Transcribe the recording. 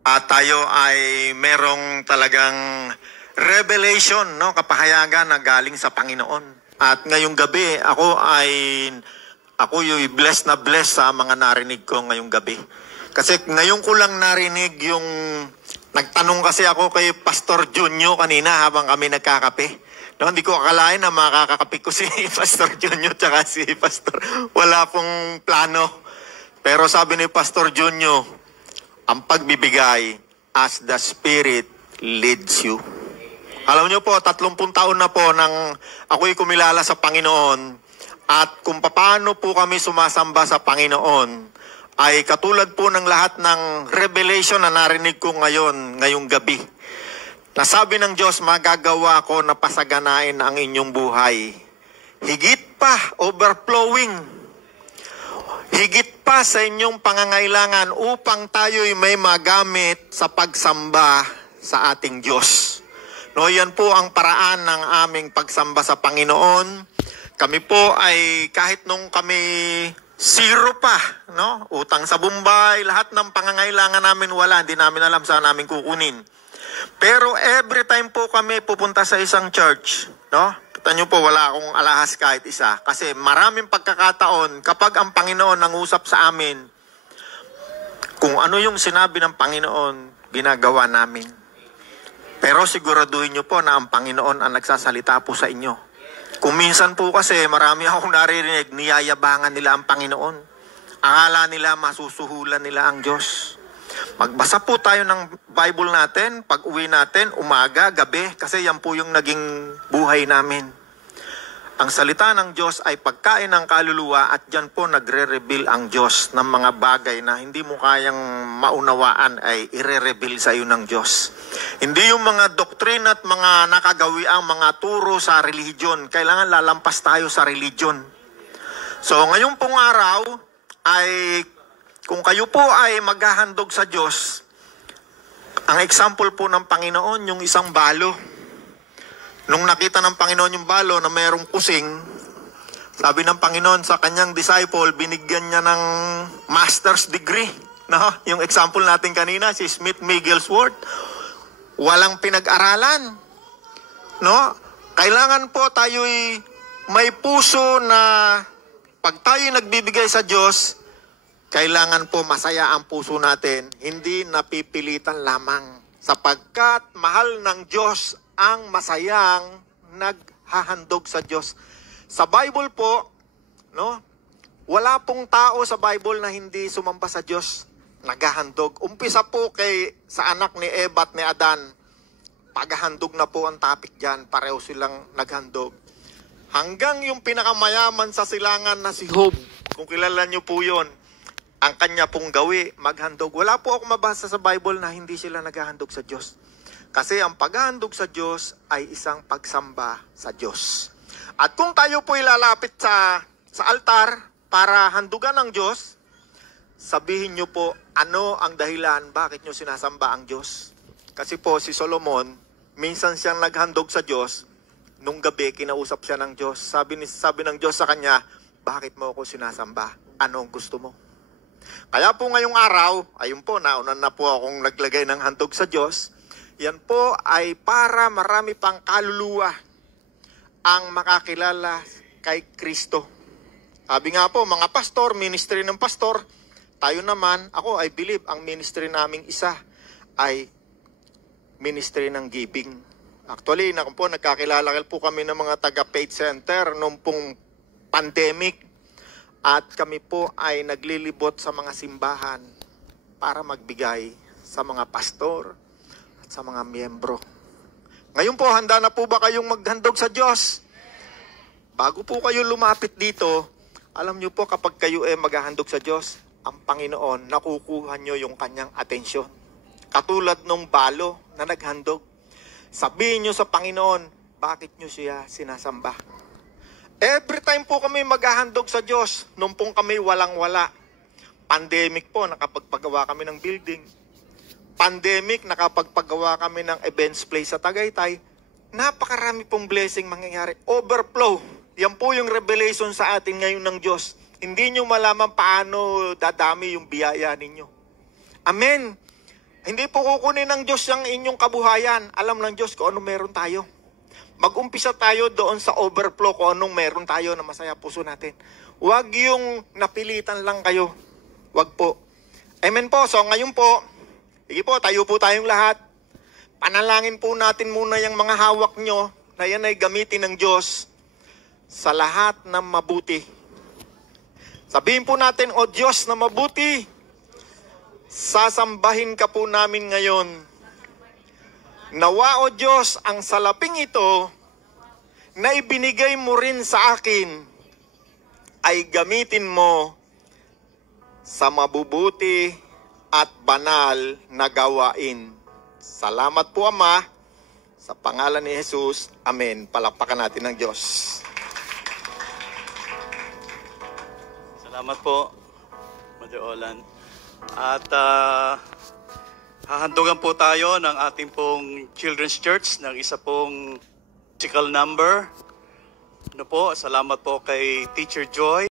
Tayo ay merong talagang revelation, no, kapahayagan na galing sa Panginoon. At ngayong gabi, ako yung blessed na blessed sa mga narinig ko ngayong gabi. Kasi ngayon ko lang narinig yung, nagtanong kasi ako kay Pastor Junyo kanina habang kami nagkakape. No, hindi ko akalain na makakakape ko si Pastor Junyo tsaka si Pastor. Wala pong plano. Pero sabi ni Pastor Junyo, ang pagbibigay as the Spirit leads you. Alam niyo po, 30 taon na po nang ako'y kumilala sa Panginoon at kung paano po kami sumasamba sa Panginoon ay katulad po ng lahat ng revelation na narinig ko ngayong gabi. Nasabi ng Diyos, magagawa ko na pasaganain ang inyong buhay. Higit pa, overflowing. Higit pa sa inyong pangangailangan upang tayo'y may magamit sa pagsamba sa ating Diyos. No, yan po ang paraan ng aming pagsamba sa Panginoon. Kami po ay kahit nung kami zero pa, no? Utang sa Bombay, lahat ng pangangailangan namin wala, hindi namin alam saan namin kukunin. Pero every time po kami pupunta sa isang church, no? Kita nyo po, wala akong alahas kahit isa. Kasi maraming pagkakataon, kapag ang Panginoon nangusap sa amin, kung ano yung sinabi ng Panginoon, ginagawa namin. Pero siguraduhin nyo po na ang Panginoon ang nagsasalita po sa inyo. Kung minsan po kasi, marami akong naririnig, niyayabangan nila ang Panginoon. Akala nila masusuhulan nila ang Diyos. Magbasa po tayo ng Bible natin, pag uwi natin, umaga, gabi, kasi yan po yung naging buhay namin. Ang salita ng Diyos ay pagkain ng kaluluwa at dyan po nagre-reveal ang Diyos ng mga bagay na hindi mo kayang maunawaan ay ire-reveal sa iyo ng Diyos. Hindi yung mga doktrina at mga nakagawiang mga turo sa religion. Kailangan lalampas tayo sa religion. So ngayong pong araw ay kung kayo po ay maghahandog sa Diyos, ang example po ng Panginoon, yung isang balo. Nung nakita ng Panginoon yung balo na mayroong kusing, sabi ng Panginoon sa kanyang disciple, binigyan niya ng master's degree. No? Yung example natin kanina, si Smith Wigglesworth, walang pinag-aralan. No? Kailangan po tayo'y may puso na pag tayo'y nagbibigay sa Diyos, kailangan po masaya ang puso natin, hindi napipilitan lamang. Sapagkat mahal ng Diyos ang masayang naghahandog sa Diyos. Sa Bible po, no, wala pong tao sa Bible na hindi sumamba sa Diyos, naghahandog. Umpisa po sa anak ni Eva at ni Adan, paghahandog na po ang topic dyan, pareho silang naghandog. Hanggang yung pinakamayaman sa silangan na si Job, kung kilala nyo po yun, ang kanya pong gawi, maghandog. Wala po ako mabasa sa Bible na hindi sila naghahandog sa Diyos. Kasi ang paghahandog sa Diyos ay isang pagsamba sa Diyos. At kung tayo po ilalapit sa altar para handugan ng Diyos, sabihin nyo po ano ang dahilan bakit nyo sinasamba ang Diyos. Kasi po si Solomon, minsan siyang naghandog sa Diyos, nung gabi kinausap siya ng Diyos. Sabi ng Diyos sa kanya, bakit mo ako sinasamba? Ano ang gusto mo? Kaya po ngayong araw, ayun po, nauna na po akong naglagay ng handog sa Diyos. Yan po ay para marami pang kaluluwa ang makakilala kay Kristo. Sabi nga po, mga pastor, ministry ng pastor, tayo naman, ako I believe, ang ministry naming isa ay ministry ng giving. Actually, nagkakilala po kami ng mga taga-Faith Center noong pong pandemic. At kami po ay naglilibot sa mga simbahan para magbigay sa mga pastor at sa mga miyembro. Ngayon po, handa na po ba kayong maghandog sa Diyos? Bago po kayo lumapit dito, alam niyo po kapag kayo ay maghahandog sa Diyos, ang Panginoon, nakukuha niyo yung kanyang atensyon. Katulad nung balo na naghandog. Sabihin niyo sa Panginoon, bakit niyo siya sinasamba? Every time po kami maghahandog sa Diyos, nung pong kami walang-wala. Pandemic po, nakapagpagawa kami ng building. Pandemic, nakapagpagawa kami ng events place sa Tagaytay. Napakarami pong blessing mangyayari. Overflow. Yan po yung revelation sa atin ngayon ng Diyos. Hindi nyo malaman paano dadami yung biyaya ninyo. Amen. Hindi po kukunin ng Diyos ang inyong kabuhayan. Alam ng Diyos kung ano meron tayo. Mag-umpisa tayo doon sa overflow kung anong meron tayo na masaya puso natin. Huwag yung napilitan lang kayo. Huwag po. Amen po. So ngayon po, sige po, tayo po tayong lahat. Panalangin po natin muna yung mga hawak nyo na yan ay gamitin ng Diyos sa lahat ng mabuti. Sabihin po natin, O Diyos na mabuti, sasambahin ka po namin ngayon. Nawa, O Diyos, ang salaping ito na ibinigay mo rin sa akin ay gamitin mo sa mabubuti at banal na gawain. Salamat po, Ama, sa pangalan ni Jesus. Amen. Palakpakan natin ng Diyos. Salamat po, Mother Olan. At hahandugan po tayo ng ating pong Children's Church ng isa pong musical number. Ano po, salamat po kay Teacher Joy.